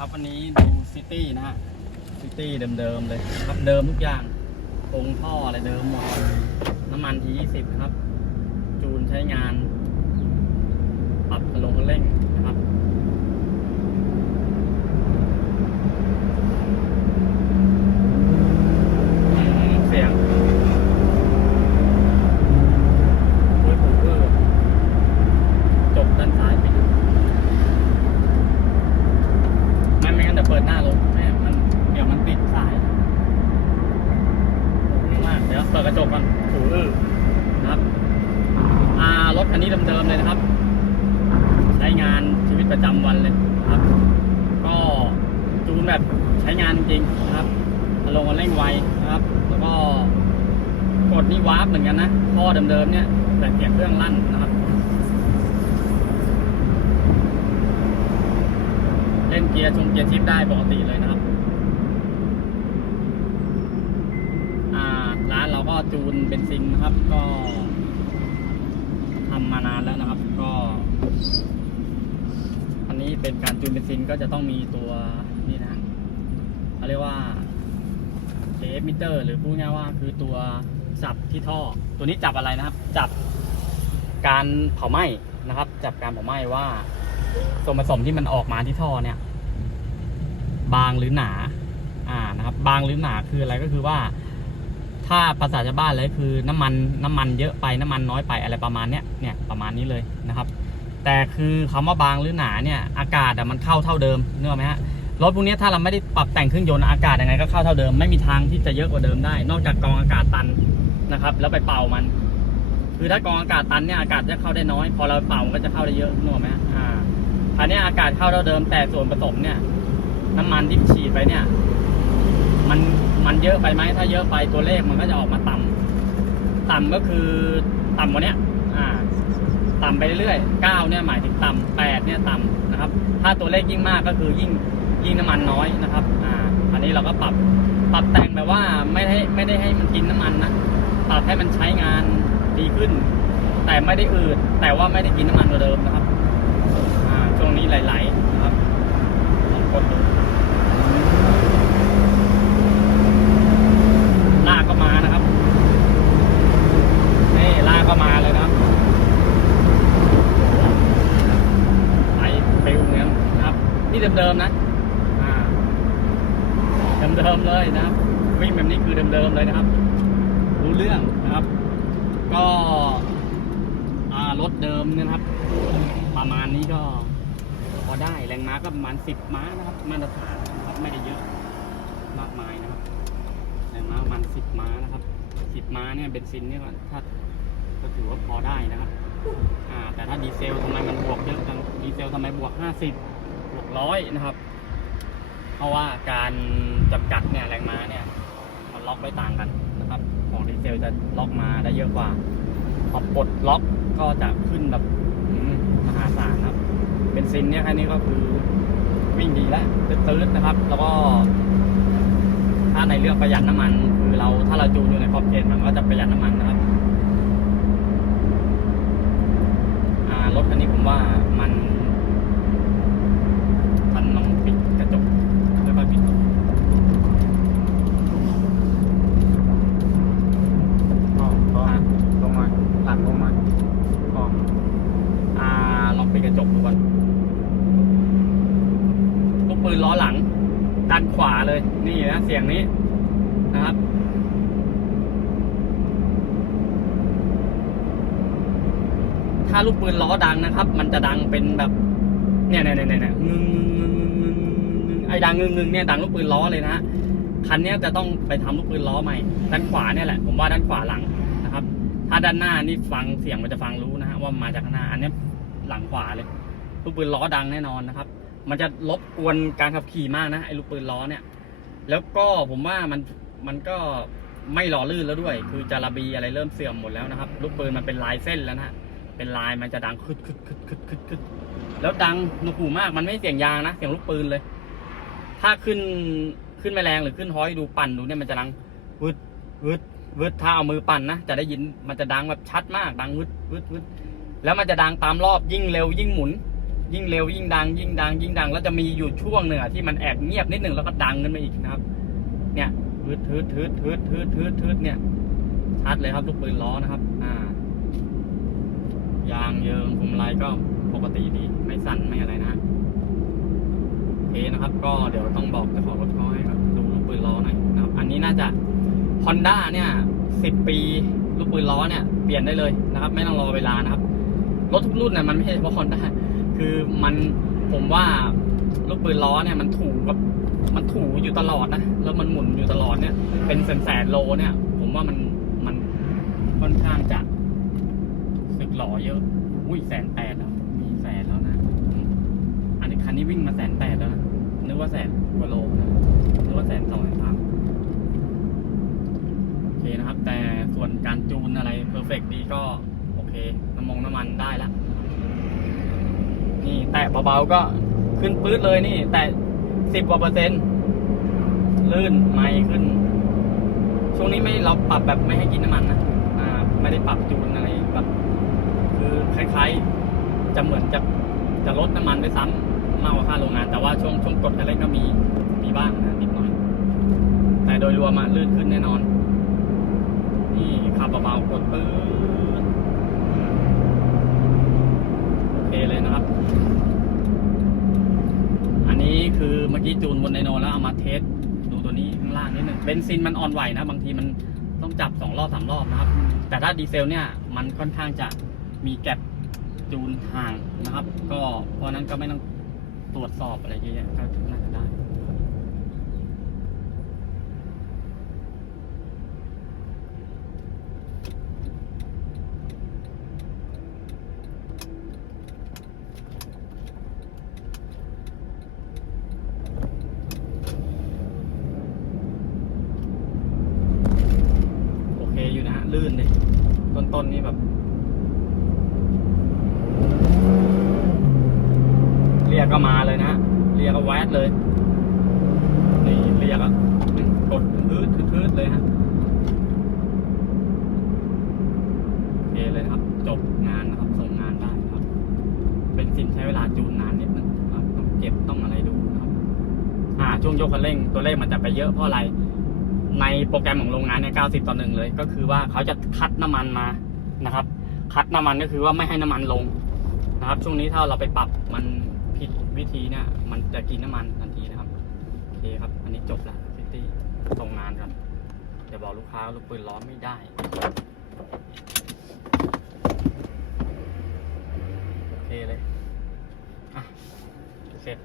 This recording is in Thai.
ครับวันนี้ดูซิตี้นะฮะซิตี้เดิมๆเลยครับเดิมทุกอย่างโครงท่ออะไรเดิมหมดน้ำมันที20 ครับ จูนใช้งาน ปรับลงคันเร่งนะครับ เสียงโอ้ยผมก็จบด้านซ้ายไปดูไม่ไม่งั้นเดี๋ยวเปิดหน้าลงแม่มันเดี๋ยวมันติดสายนี่มากเดี๋ยวเปิดกระจกก่อนถูอื้อนะครับอารถคันนี้เดิมๆเลยนะครับ ใช้งานชีวิตประจำวันเลยนะครับ ก็จูนแบบใช้งานจริงนะครับลงกันเร่งไวนะครับ แล้วก็กดนี่วาร์ปเหมือนกันนะท่อเดิมๆเนี่ยแต่เสียงเครื่องลั่นนะครับ เล่นเกียร์ชงเกียร์ชิปได้ปกติเลยนะครับ อ่าร้านเราก็จูนเบนซินนะครับ ก็ทำมานานแล้วนะครับ ก็ อันนี้เป็นการจูนเบนซินก็จะต้องมีตัวนี่นะเขาเรียกว่า AF meter หรือพูดง่ายว่าคือตัวจับที่ท่อ ตัวนี้จับอะไรนะครับ จับการเผาไหม้นะครับ จับการเผาไหม้ว่าส่วนผสมที่มันออกมาที่ท่อเนี่ย บางหรือหนา อ่านะครับ บางหรือหนาคืออะไรก็คือว่า ถ้าภาษาชาวบ้านเลยคือน้ำมันน้ำมันเยอะไปน้ำมันน้อยไปอะไรประมาณเนี้ยเนี่ยประมาณนี้เลยนะครับ แต่คือคำว่าบางหรือหนาเนี่ยอากาศอะมันเข้าเท่าเดิมเนื้อไหมฮะรถพวกนี้ถ้าเราไม่ได้ปรับแต่งเครื่องยนต์อากาศยังไงก็เข้าเท่าเดิมไม่มีทางที่จะเยอะกว่าเดิมได้ นอกจากกองอากาศตันนะครับ แล้วไปเป่ามัน คือถ้ากองอากาศตันเนี่ยอากาศจะเข้าได้น้อย พอเราเป่ามันก็จะเข้าได้เยอะนึกออกไหมฮะอ่าอันนี้อากาศเข้าเท่าเดิมแต่ส่วนผสมเนี่ย น้ำมันที่ฉีดไปเนี่ย มันมันเยอะไปไหมถ้าเยอะไปตัวเลขมันก็จะออกมาต่ำต่ำก็คือต่ำกว่านี้อ่า ต่ำไปเรื่อยๆ9เนี่ยหมายถึงต่ำ8เนี่ยต่ำนะครับ ถ้าตัวเลขยิ่งมากก็คือยิ่งยิ่งน้ำมันน้อยนะครับ อ่า อันนี้เราก็ปรับปรับแต่งแบบว่าไม่ได้ไม่ได้ให้มันกินน้ำมันนะปรับให้มันใช้งานดีขึ้น แต่ไม่ได้อืดแต่ว่าไม่ได้กินน้ำมันกว่าเดิมนะครับ อ่าช่วงนี้ไหลๆ ครับลองกดดูลากก็มานะครับนี่ลากก็มาเลยนะครับไปฟิวเนี้ยนะครับ นี่เดิมๆนะอ่าเดิมๆเลยนะครับวิ่งแบบนี้คือเดิมๆเลยนะครับ รู้เรื่องนะครับ ก็รถเดิมเนี่ยนะครับ ประมาณนี้ก็ พอได้แรงม้าก็ประมาณสิบม้านะครับ มาตรฐานนะครับไม่ได้เยอะมากมายนะครับแรงม้าประมาณสิบม้านะครับสิบม้าเนี่ยเบนซินเนี่ยถ้าก็ถือว่าพอได้นะครับอ่าแต่ถ้าดีเซลทำไมมันบวกเยอะจังดีเซลทำไมบวกห้าสิบบวกร้อยนะครับ เพราะว่าการจำกัดเนี่ยแรงม้าเนี่ยมันล็อกไว้ต่างกันนะครับ ของดีเซลจะล็อกมาได้เยอะกว่าพอปลดล็อกก็จะขึ้นแบบมมหาศาลครับ เป็นซินเนี่ยแค่นี้ก็คือวิ่งดีแล้วตื้นๆนะครับ แล้วก็ถ้าในเรื่องประหยัดน้ำมันคือเราถ้าเราจูนอยู่ในขอบเขตมันก็จะประหยัดน้ำมันนะครับอ่ารถคันนี้ผมว่ามันมันลองปิดกระจกแล้วก็ปิดอ๋อก็ลงมาตัดลงมาก็อ่าลองปิดกระจกดูก่อนลูกปื นล้อหลังด้านขวาเลย นี่นะเสียงนี้นะครับ ถ้าลูกปืนล้อดังนะครับ มันจะดังเป็นแบบ เนี่ยเนี่ยเนี่ยเนี่ยงึงงึงงึงงึงไอ้ดังงึงงึงเนี่ยดังลูกปืนล้อเลยนะฮะคันนี้จะต้องไปทำลูกปืนล้อใหม่ ด้านขวาเนี่ยแหละ ผมว่าด้านขวาหลังนะครับ ถ้าด้านหน้านี่ฟังเสียงมันจะฟังรู้นะฮะว่ามาจากข้างหน้า อันนี้หลังขวาเลย ลูกปืนล้อดังแน่นอนนะครับ มันจะรบกวนการขับขี่มากนะไอ้ลูกปืนล้อเนี่ย แล้วก็ผมว่ามันมันก็ไม่หล่อลื่นแล้วด้วย คือจาระบีอะไรเริ่มเสื่อมหมดแล้วนะครับ ลูกปืนมันเป็นลายเส้นแล้วนะฮะเป็นลายมันจะดังคึดคึดคึดคึดคึดคึดแล้วดังหนวกหูมากมันไม่เสียงยางนะเสียงลูกปืนเลย ถ้าขึ้นขึ้นแมลงหรือขึ้นห้อยดูปั่นดูเนี่ยมันจะดังวึดวึดวึดถ้าเอามือปั่นนะจะได้ยินมันจะดังแบบชัดมากดังวึดวึดวึดแล้วมันจะดังตามรอบยิ่งเร็วยิ่งหมุน ยิ่งเร็วยิ่งดัง ยิ่งดัง ยิ่งดัง แล้วจะมีอยู่ช่วงหนึ่งอะที่มันแอบเงียบนิดหนึ่งแล้วก็ดังขึ้นมาอีกนะครับ เนี่ยทืดทืดทืดทืดทืดทืดทืดเนี่ย ชัดเลยครับลูกปืนล้อนะครับ อ่ายางเยิงพวงมาลัยก็ปกติดี ไม่สั่นไม่อะไรนะโอเคนะครับ ก็เดี๋ยวต้องบอกเจ้าของรถเขาให้ครับดูลูกปืนล้อหน่อยนะครับ อันนี้น่าจะ Honda เนี่ยสิบปีลูกปืนล้อเนี่ยเปลี่ยนได้เลยนะครับ ไม่ต้องรอเวลานะครับ รถทุกรุ่นเนี่ยมันไม่ใช่เฉพาะ Honda คือมันผมว่าลูกปืนล้อเนี่ยมันถูกับมันถูอยู่ตลอดนะแล้วมันหมุนอยู่ตลอดเนี่ย เป็นแสนแสนโลเนี่ย ผมว่ามันมันค่อนข้างจะสึกหล่อเยอะ อุ้ยแสนแปดแล้วมีแสนแล้วนะ อันนี้คันนี้วิ่งมาแสนแปดแล้วนะนึกว่าแสนกว่าโลนะนึกว่าแสนสองแสนสามโอเคนะครับ แต่ส่วนการจูนอะไรเพอร์เฟกดีก็ โอเค น้ำมงน้ำมันได้ละ นี่แตะเบาๆก็ขึ้นปื๊ดเลยนี่ แต่สิบกว่าเปอร์เซ็นต์ลื่นไม่ขึ้น ช่วงนี้ไม่เราปรับแบบไม่ให้กินน้ำมันนะอ่า ไม่ได้ปรับจูนอะไรแบบคือคล้ายๆ จะเหมือนจะจะลดน้ำมันด้วยซ้ำมากกว่าค่าโรงงาน แต่ว่าช่วงช่วงกดอะไรก็มีมีบ้างนะนิดหน่อย แต่โดยรวมมาลื่นขึ้นแน่นอน นี่ขับเบาๆกดปื๊ดโอ เลยนะครับ อันนี้คือเมื่อกี้จูนบนไดโนแล้วเอามาเทสดูตัวนี้ข้างล่างนิดนึงเบนซินมันอ่อนไหวนะ บางทีมันต้องจับสองรอบสามรอบนะครับ แต่ถ้าดีเซลเนี่ยมันค่อนข้างจะมีแกลบจูนห่างนะครับ ก็เพราะนั้นก็ไม่ต้องตรวจสอบอะไรเยอะๆก็น่าจะได้ โอเคอยู่นะฮะ ลื่นเลย ต้นนี่แบบ เรียกก็มาเลยนะเรียกก็แวดเลย นี่เรียกอะกดทืดทืดเลยฮะโอเคเลยครับ จบงานนะครับส่งงานได้นครับ เป็นสินใช้เวลาจูนนานนิดนึงนะครับต้องเก็บต้องอะไรดูครับ อ่าช่วงยกคันเร่งตัวเลขมันจะไปเยอะเพราะอะไร ในโปรแกรมของโรงงานเนี่ย90ต่อหนึ่งเลย ก็คือว่าเขาจะคัดน้ำมันมานะครับ คัดน้ำมันก็คือว่าไม่ให้น้ำมันลงนะครับ ช่วงนี้ถ้าเราไปปรับมันผิดวิธีเนี่ย มันจะกินน้ำมันทันทีนะครับโอเคครับ อันนี้จบละซิตี้ส่งงานครับเดี๋ยวบอกลูกค้าว่าลูกปืนร้อนไม่ได้โอเคเลยอะเสร็จ